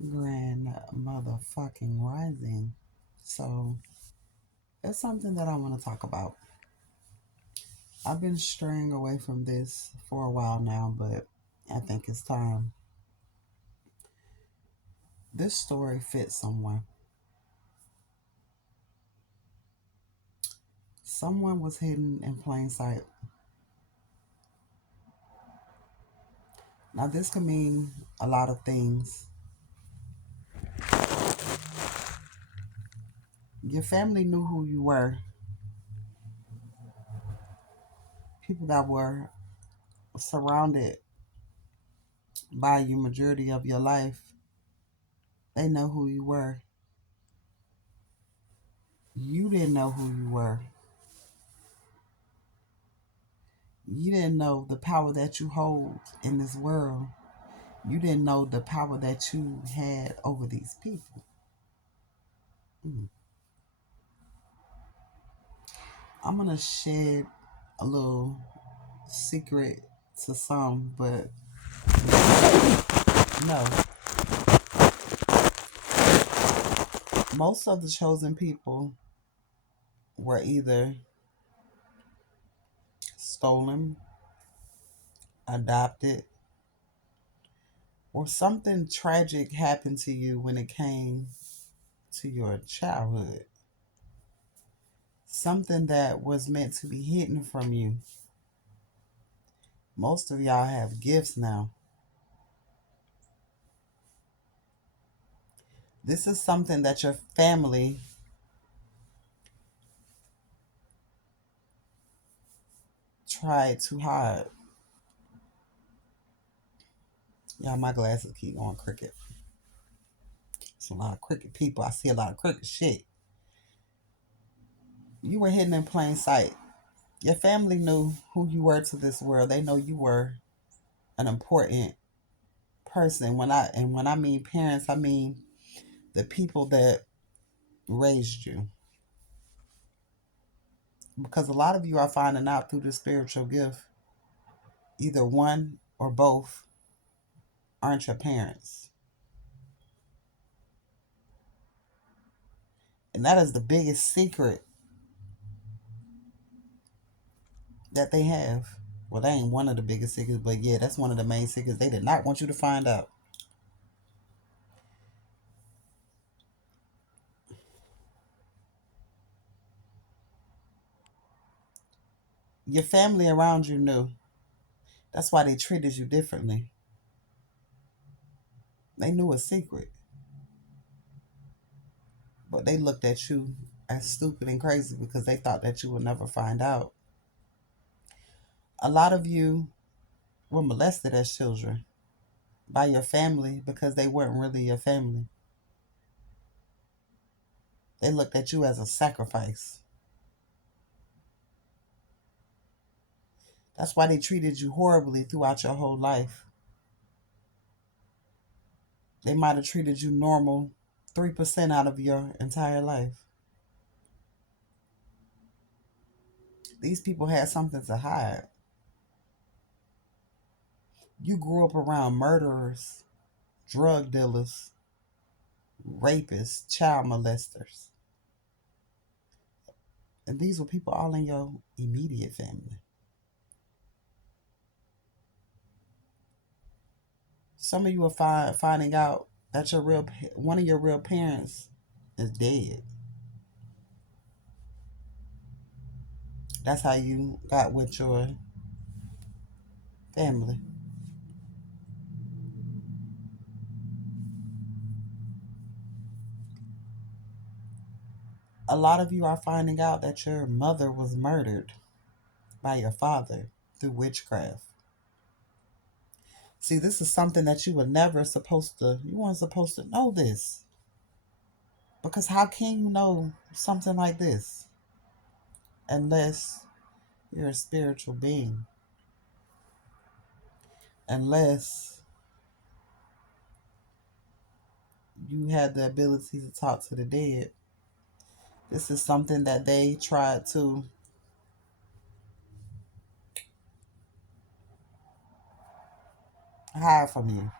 Grand motherfucking rising. So it's something that I want to talk about. I've been straying away from this for a while now, but I think it's time. This story fits someone. Someone was hidden in plain sight. Now, this could mean a lot of things. Your family knew who you were. People that were surrounded by you majority of your life, they know who you were. You didn't know who you were. You didn't know the power that you hold in this world. You didn't know the power that you had over these people. Mm. I'm going to shed a little secret to some, but no. Most of the chosen people were either stolen, adopted, or something tragic happened to you when it came to your childhood. Something that was meant to be hidden from you. Most of y'all have gifts now. This is something that your family tried to hide. Yeah, my glasses keep going crooked. It's a lot of crooked people. I see a lot of crooked shit. You were hidden in plain sight. Your family knew who you were to this world. They know you were an important person. When I mean parents, I mean the people that raised you. Because a lot of you are finding out through the spiritual gift, either one or both aren't your parents. And that is the biggest secret that they have. Well, that ain't one of the biggest secrets, but yeah, that's one of the main secrets they did not want you to find out. Your family around you knew. That's why they treated you differently. They knew a secret, but they looked at you as stupid and crazy because they thought that you would never find out. A lot of you were molested as children by your family because they weren't really your family. They looked at you as a sacrifice. That's why they treated you horribly throughout your whole life. They might have treated you normal 3% out of your entire life. These people had something to hide. You grew up around murderers, drug dealers, rapists, child molesters. And these were people all in your immediate family. Some of you are finding out that one of your real parents is dead. That's how you got with your family. A lot of you are finding out that your mother was murdered by your father through witchcraft. See, this is something that you weren't supposed to know this. Because how can you know something like this unless you're a spiritual being? Unless you had the ability to talk to the dead. This is something that they tried to hide from you.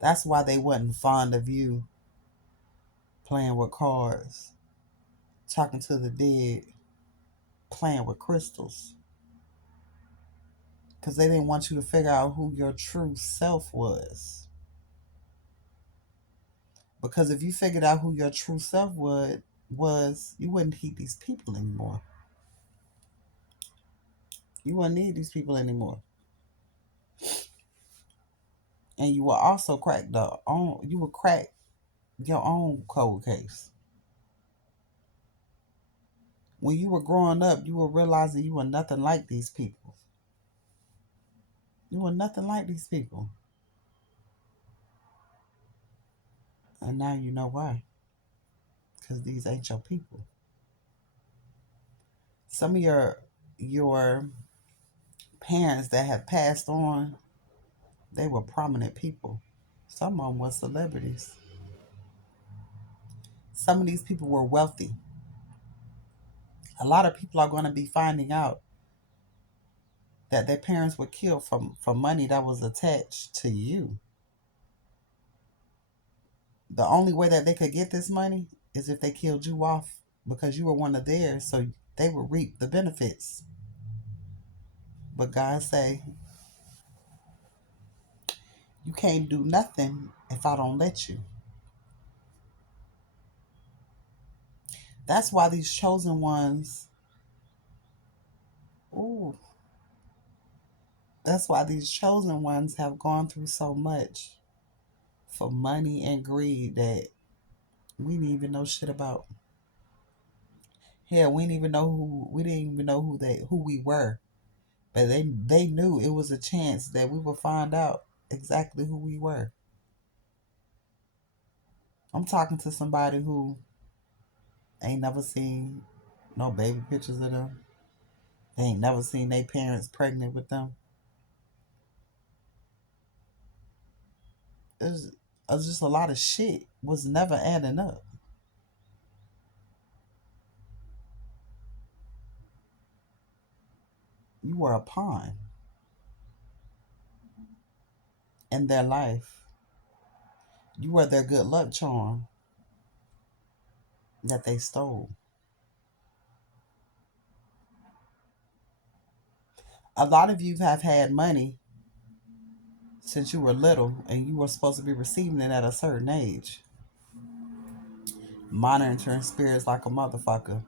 That's why they wasn't fond of you playing with cards, talking to the dead, playing with crystals. Because they didn't want you to figure out who your true self was. Because if you figured out who your true self was, you wouldn't need these people anymore. You wouldn't need these people anymore. And you will also you will crack your own cold case. When you were growing up, you were realizing you were nothing like these people. You were nothing like these people. And now you know why. Because these ain't your people. Some of your parents that have passed on, they were prominent people. Some of them were celebrities. Some of these people were wealthy. A lot of people are going to be finding out that their parents were killed for money that was attached to you. The only way that they could get this money is if they killed you off because you were one of theirs, so they would reap the benefits. But God say, you can't do nothing if I don't let you. That's why these chosen ones, ooh, that's why these chosen ones have gone through so much for money and greed that we didn't even know shit about. Hell, we didn't even know who we were. But they knew it was a chance that we would find out exactly who we were. I'm talking to somebody who ain't never seen no baby pictures of them. They ain't never seen their parents pregnant with them. It was just a lot of shit was never adding up. You were a pawn in their life. You were their good luck charm that they stole. A lot of you have had money since you were little and you were supposed to be receiving it at a certain age. Monitoring spirits like a motherfucker.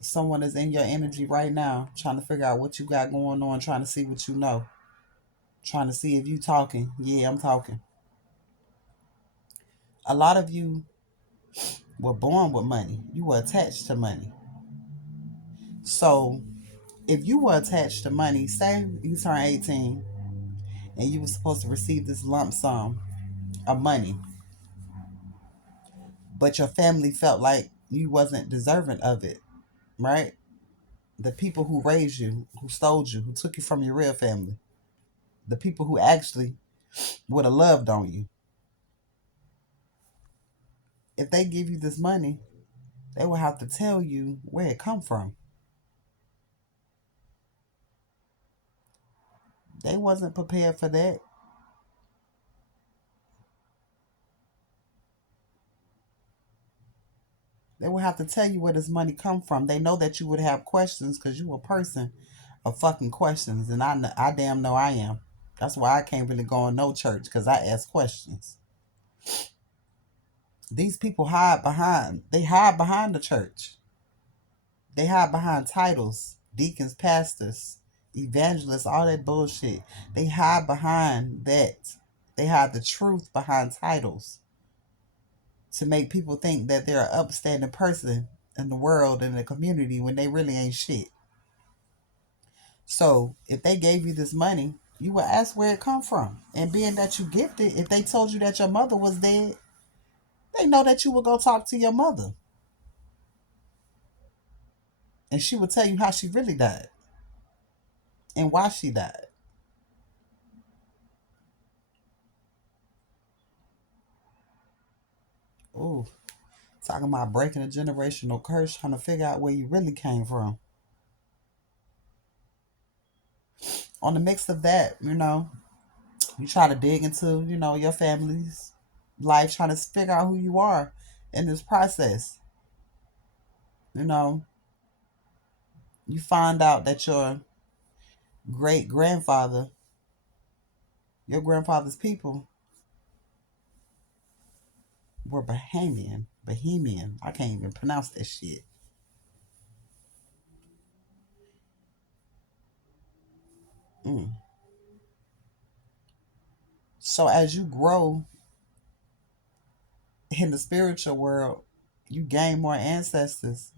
Someone is in your energy right now trying to figure out what you got going on, trying to see what you know, trying to see if you talking. Yeah, I'm talking. A lot of you were born with money. You were attached to money. So if you were attached to money, say you turn 18 and you were supposed to receive this lump sum of money, but your family felt like you wasn't deserving of it, right? The people who raised you, who stole you, who took you from your real family, the people who actually would have loved on you. If they give you this money, they will have to tell you where it come from. They wasn't prepared for that. They will have to tell you where this money come from. They know that you would have questions because you a person of fucking questions, and I damn know I am. That's why I can't really go in no church because I ask questions. These people hide behind the church. They hide behind titles, deacons, pastors, evangelists, all that bullshit. They hide behind that. They hide the truth behind titles to make people think that they're an upstanding person in the world and the community when they really ain't shit. So if they gave you this money, you would ask where it come from. And being that you gifted, if they told you that your mother was dead, they know that you would go talk to your mother. And she would tell you how she really died and why she died. Ooh, talking about breaking a generational curse, trying to figure out where you really came from. On the mix of that, You try to dig into, your family's life, trying to figure out who you are in this process. You know, you find out that your great grandfather, your grandfather's people, were Bahamian. Bohemian. I can't even pronounce that shit. Mm. So as you grow in the spiritual world, you gain more ancestors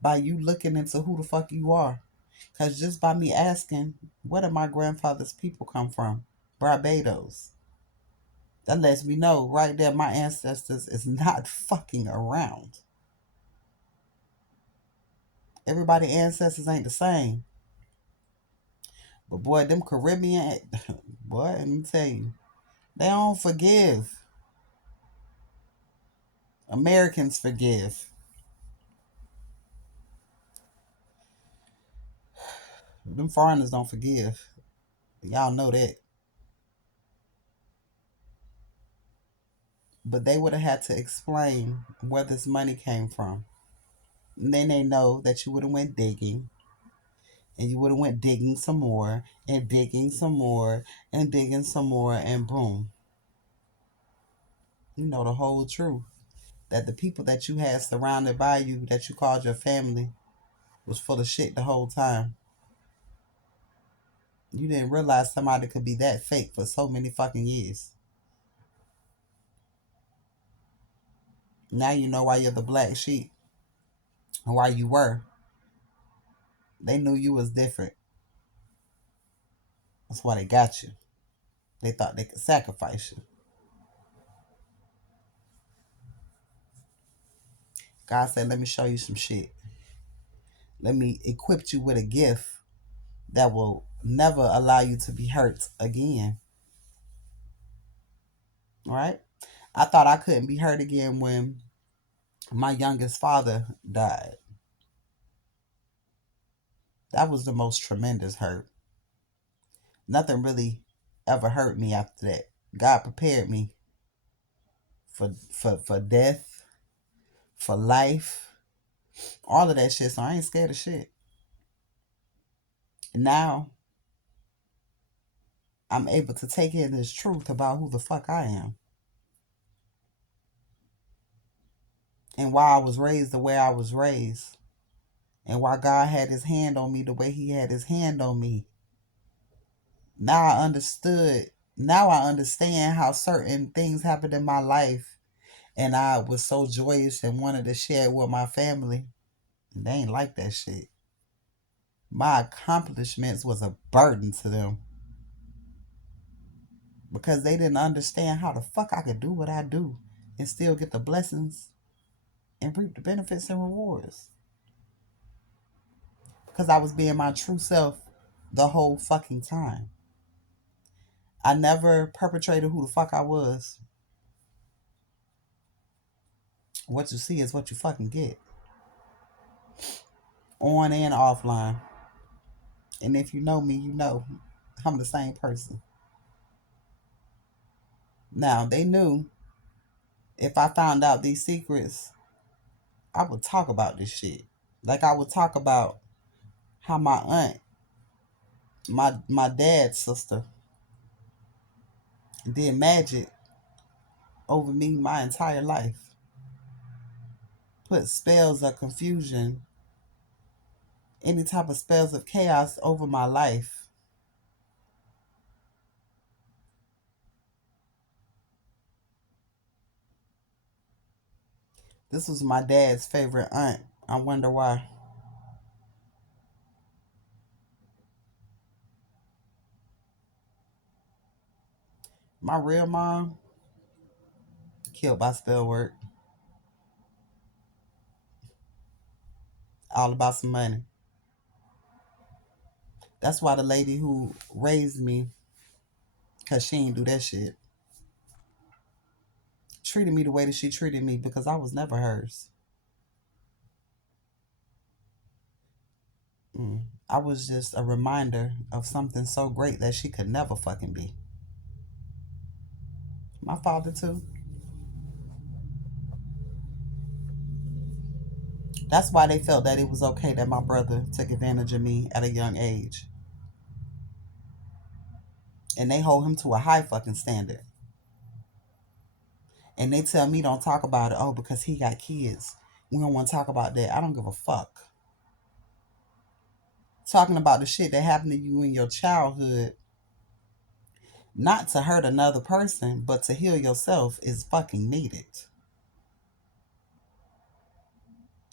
by you looking into who the fuck you are. Because just by me asking, where did my grandfather's people come from? Barbados. That lets me know right there my ancestors is not fucking around. Everybody ancestors ain't the same. But boy, them Caribbean, boy, let me tell you, they don't forgive. Americans forgive. Them foreigners don't forgive. Y'all know that. But they would have had to explain where this money came from. And then they know that you would have went digging, and you would have went digging some more and digging some more and digging some more, and boom, you know the whole truth. That the people that you had surrounded by you, that you called your family, was full of shit the whole time. You didn't realize somebody could be that fake for so many fucking years. Now you know why you're the black sheep and why you were. They knew you was different. That's why they got you. They thought they could sacrifice you. God said, let me show you some shit. Let me equip you with a gift that will never allow you to be hurt again. Right? I thought I couldn't be hurt again when my youngest father died. That was the most tremendous hurt. Nothing really ever hurt me after that. God prepared me for death, for life, all of that shit. So I ain't scared of shit. And now I'm able to take in this truth about who the fuck I am and why I was raised the way I was raised and why God had his hand on me the way he had his hand on me. Now I understood. Now I understand how certain things happened in my life and I was so joyous and wanted to share it with my family. And they ain't like that shit. My accomplishments was a burden to them because they didn't understand how the fuck I could do what I do and still get the blessings and reap the benefits and rewards. Because I was being my true self the whole fucking time. I never perpetrated who the fuck I was. What you see is what you fucking get. On and offline. And if you know me, you know I'm the same person. Now, they knew if I found out these secrets, I would talk about this shit. Like I would talk about how my aunt, my dad's sister, did magic over me my entire life. Put spells of confusion, any type of spells of chaos over my life. This was my dad's favorite aunt. I wonder why. My real mom, killed by spell work. All about some money. That's why the lady who raised me, because she ain't do that shit, treated me the way that she treated me because I was never hers. I was just a reminder of something so great that she could never fucking be. My father too. That's why they felt that it was okay that my brother took advantage of me at a young age. And they hold him to a high fucking standard. And they tell me don't talk about it. Oh, because he got kids. We don't want to talk about that. I don't give a fuck. Talking about the shit that happened to you in your childhood, not to hurt another person, but to heal yourself, is fucking needed.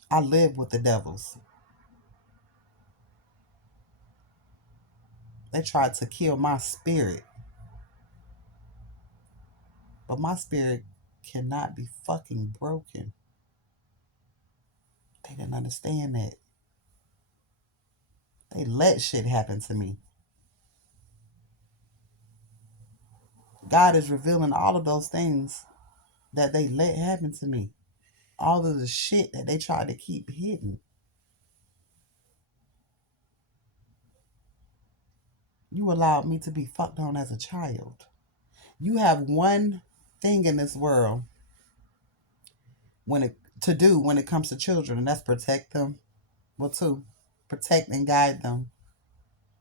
I live with the devils. They tried to kill my spirit, but my spirit cannot be fucking broken. They didn't understand that. They let shit happen to me. God is revealing all of those things that they let happen to me. All of the shit that they tried to keep hidden. You allowed me to be fucked on as a child. You have one thing in this world when it to do when it comes to children, and that's protect them. Well, two, protect and guide them.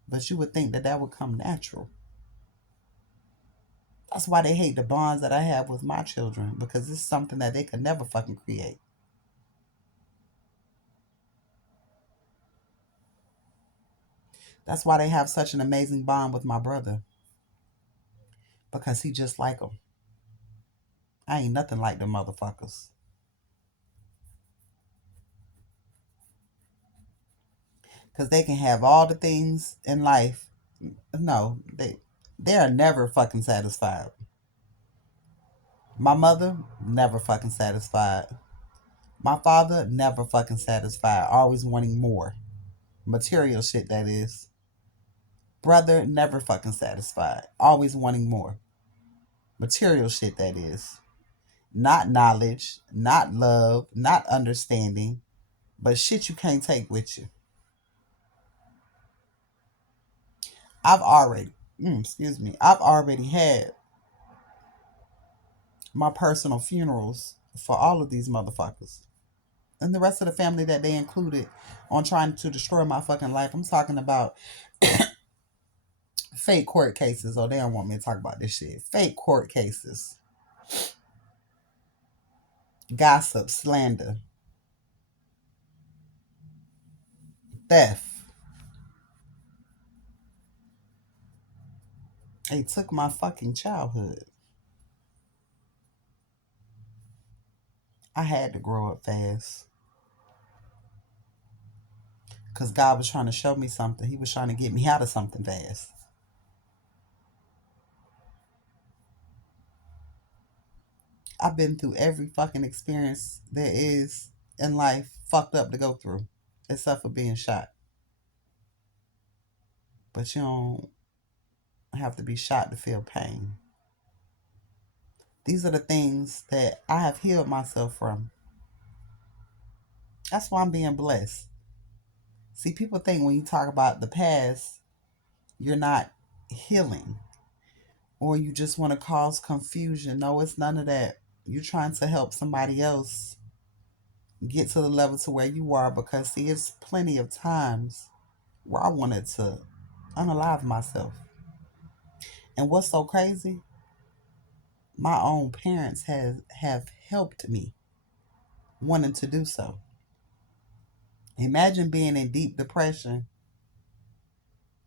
But you would think that that would come natural. That's why they hate the bonds that I have with my children, because it's something that they could never fucking create. That's why they have such an amazing bond with my brother, because he just like them. I ain't nothing like them motherfuckers. Because they can have all the things in life. No, they are never fucking satisfied. My mother, never fucking satisfied. My father, never fucking satisfied. Always wanting more. Material shit, that is. Brother, never fucking satisfied. Always wanting more. Material shit, that is. Not knowledge, not love, not understanding, but shit you can't take with you. I've already, I've already had my personal funerals for all of these motherfuckers. And the rest of the family that they included on trying to destroy my fucking life. I'm talking about fake court cases. Oh, they don't want me to talk about this shit. Fake court cases, gossip, slander, theft. They took my fucking childhood. I had to grow up fast because God was trying to show me something. He was trying to get me out of something fast. I've been through every fucking experience there is in life, fucked up to go through, except for being shot. But you don't have to be shot to feel pain. These are the things that I have healed myself from. That's why I'm being blessed. See, people think when you talk about the past, you're not healing or you just want to cause confusion. No, it's none of that. You're trying to help somebody else get to the level to where you are, because see, it's plenty of times where I wanted to unalive myself. And what's so crazy? My own parents have helped me wanting to do so. Imagine being in deep depression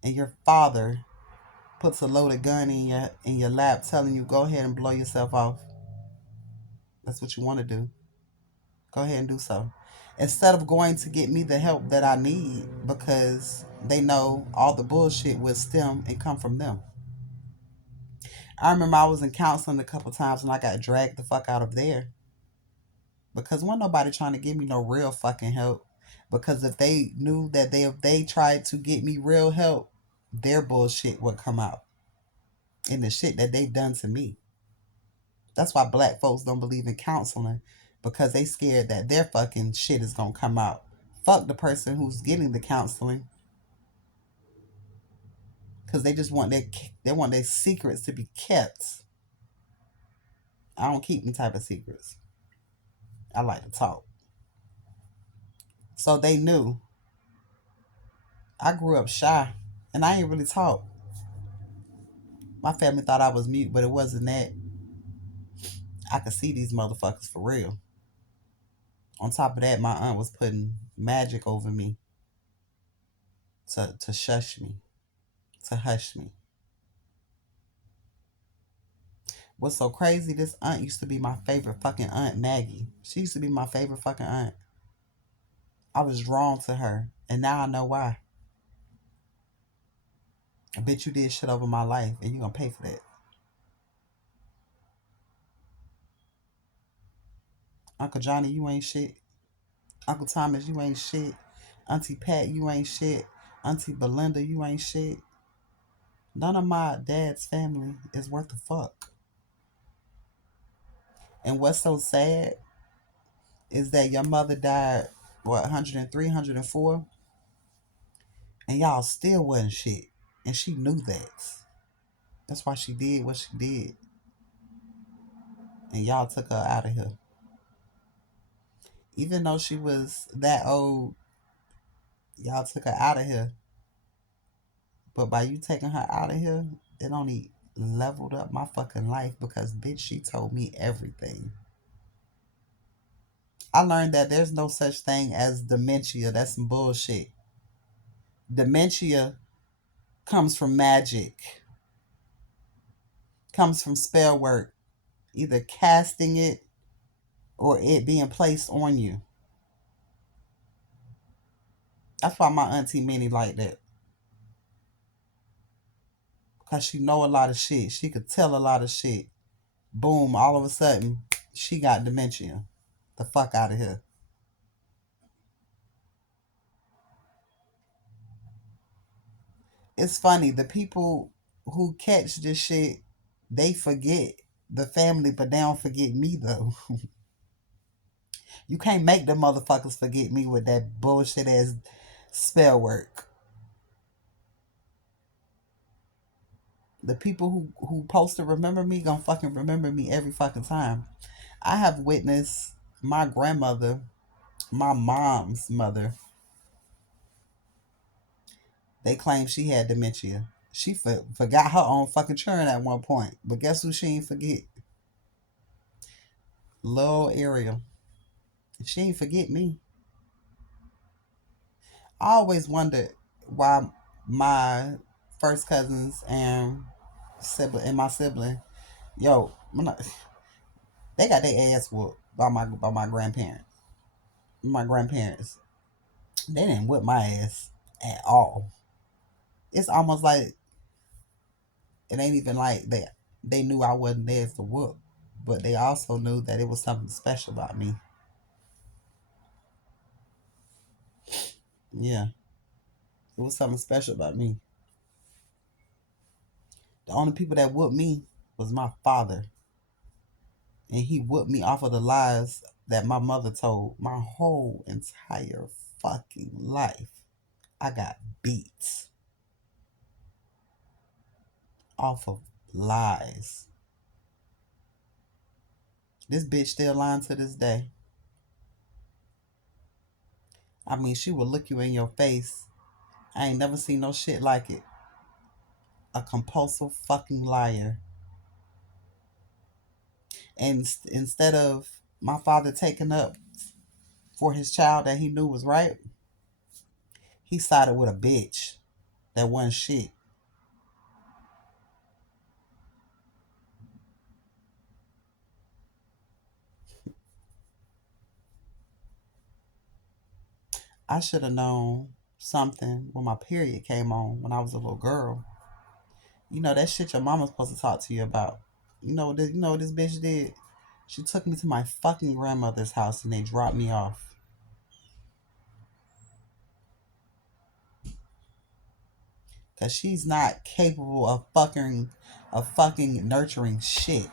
and your father puts a loaded gun in your lap telling you go ahead and blow yourself off. That's what you want to do. Go ahead and do so. Instead of going to get me the help that I need, because they know all the bullshit would stem and come from them. I remember I was in counseling a couple times and I got dragged the fuck out of there because wasn't nobody trying to give me no real fucking help. Because if they knew that if they tried to get me real help, their bullshit would come out and the shit that they've done to me. That's why black folks don't believe in counseling, because they scared that their fucking shit is gonna come out. Fuck the person who's getting the counseling, because they just want their secrets to be kept. I don't keep them type of secrets. I like to talk. So they knew I grew up shy and I ain't really talk. My family thought I was mute, but it wasn't that. I could see these motherfuckers for real. On top of that, my aunt was putting magic over me to shush me, to hush me. What's so crazy, this aunt used to be my favorite fucking aunt, Maggie. She used to be my favorite fucking aunt. I was drawn to her, and now I know why. I bet you did shit over my life, and you gonna pay for that. Uncle Johnny, you ain't shit. Uncle Thomas, you ain't shit. Auntie Pat, you ain't shit. Auntie Belinda, you ain't shit. None of my dad's family is worth a fuck. And what's so sad is that your mother died, what, 103, 104? And y'all still wasn't shit. And she knew that. That's why she did what she did. And y'all took her out of here. Even though she was that old, y'all took her out of here. But by you taking her out of here, it only leveled up my fucking life because, bitch, she told me everything. I learned that there's no such thing as dementia. That's some bullshit. Dementia comes from magic, comes from spell work, either casting it or it being placed on you. That's why my auntie Minnie like that. Because she know a lot of shit. She could tell a lot of shit. Boom, all of a sudden, she got dementia. The fuck out of here. It's funny, the people who catch this shit, they forget the family, but they don't forget me though. You can't make the motherfuckers forget me with that bullshit ass spell work. The people who post to remember me gonna fucking remember me every fucking time. I have witnessed my grandmother, my mom's mother, they claim she had dementia. She forgot her own fucking churn at one point. But guess who she ain't forget? Lil Ariel. She ain't forget me. I always wondered why my first cousins and my sibling, yo, they got their ass whooped by my grandparents. My grandparents, they didn't whip my ass at all. It's almost like it ain't even like that. They knew I wasn't there to whoop, but they also knew that it was something special about me. Yeah, it was something special about me. The only people that whooped me was my father, and he whooped me off of the lies that my mother told my whole entire fucking life. I got beat off of lies. This bitch still lying to this day. I mean, she will look you in your face. I ain't never seen no shit like it. A compulsive fucking liar. And instead of my father taking up for his child that he knew was right, he sided with a bitch that wasn't shit. I should have known something when my period came on when I was a little girl. You know that shit your mama's supposed to talk to you about. You know what this bitch did? She took me to my fucking grandmother's house and they dropped me off. Cause she's not capable of fucking nurturing shit.